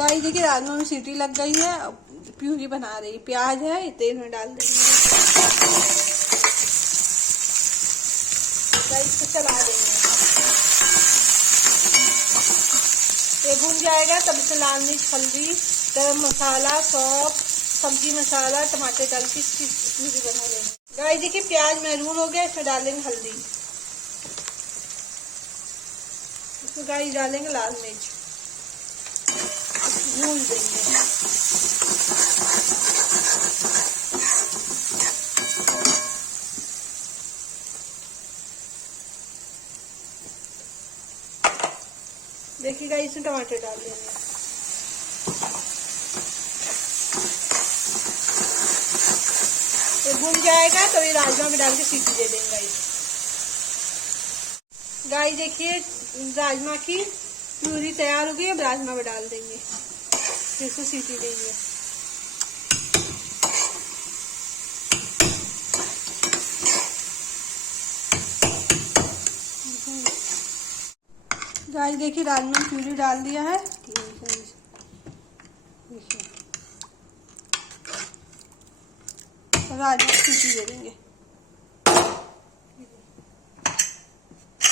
Guys देखिए राजमा में सीटी लग गई है। अब प्यूरी बना रही, प्याज है तेल में डाल देंगे। गाइस को चला देंगे, ये भून जाएगा तब इसमें लाल मिर्च, हल्दी, गरम मसाला, सौंफ, सब्जी मसाला, टमाटर डाल के प्यूरी बना लेंगे। गाइस देखिए प्याज मैरून हो गया, इसमें डालेंगे हल्दी, इसमें गाइस डालेंगे लाल मिर्च, भून देंगे। देखिएगा इसमें टमाटर डाल देंगे। ये भून जाएगा तो ये राजमा में डाल के सीटी दे देंगे। गाइस देखिए राजमा की प्यूरी तैयार हो गई। अब राजमा में डाल देंगे, फिर इसको सीटी देंगे। गाइस देखिए राजमा में प्यूरी डाल दिया है, राजमा सीटी दे देंगे।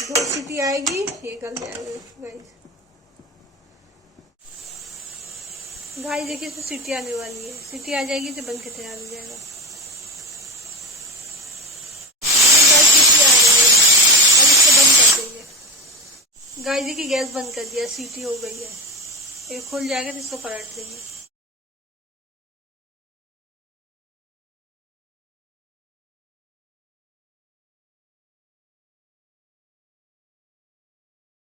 2 सीटी आएगी, ये गल जाएगा। गाइस देखिए इसमें सीटी आने वाली है, सीटी आ जाएगी तो बन के तैयार हो जाएगा। सीटी आ गई है, अब इसको बंद कर देंगे। गाइस देखिए गैस बंद कर दिया, सीटी हो गई है। ये खुल जाएगा तो इसको पलट देंगे।